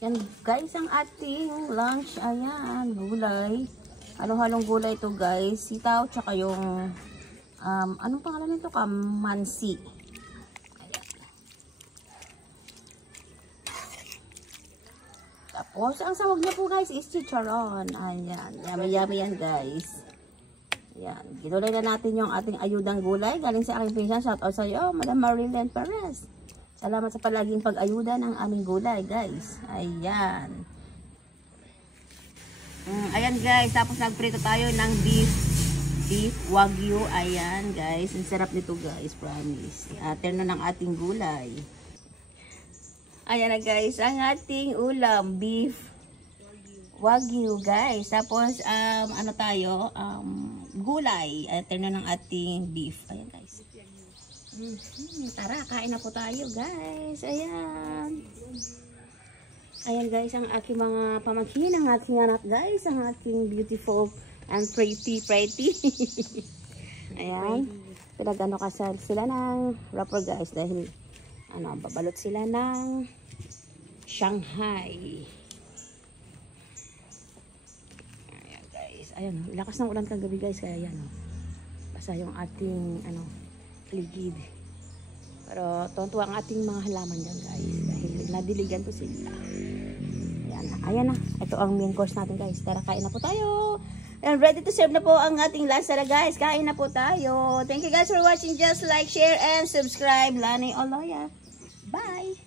Yan guys, ang ating lunch. Ayan, gulay. Halong-halong gulay to guys. Sitaw, tsaka yung, anong pangalan nito? Kamansi. Ayan. Tapos, ang sawag niya po guys is chicharon. Ayan, yummy-yummy yan guys. Ayan, ginulay na natin yung ating ayudang gulay. Galing sa aking pinsan. Shout out sa iyo, Madam Marilyn Perez. Salamat sa palaging pag-ayuda ng aming gulay, guys. Ayan. Ayan, guys. Tapos nagprito tayo ng beef wagyu. Ayan, guys. Ang sarap nito, guys. Promise. Terno ng ating gulay. Ayan na, guys. Ang ating ulam, beef wagyu, guys. Tapos, ano tayo? Gulay. Terno ng ating beef. Ayan, guys. Tara, kain na po tayo guys. Ayan. Ayan guys, ang aking mga pamangkin, ang aking anak guys, ang aking beautiful and pretty. Ayan. Pinag-ano kasal sila ng wrapper guys dahil babalot sila ng Shanghai. Ayan guys. Ayan, lakas ng ulan kagabi guys, kaya ayan. Basta yung ating ligid. Pero tuwa ang ating mga halaman dyan guys dahil nadiligan ko sila. Ayan na. Ito ang main course natin guys. Tara, kain na po tayo. And ready to serve na po ang ating lunch. Tara guys, kain na po tayo. Thank you guys for watching. Just like, share, and subscribe. Lani Oloya. Bye!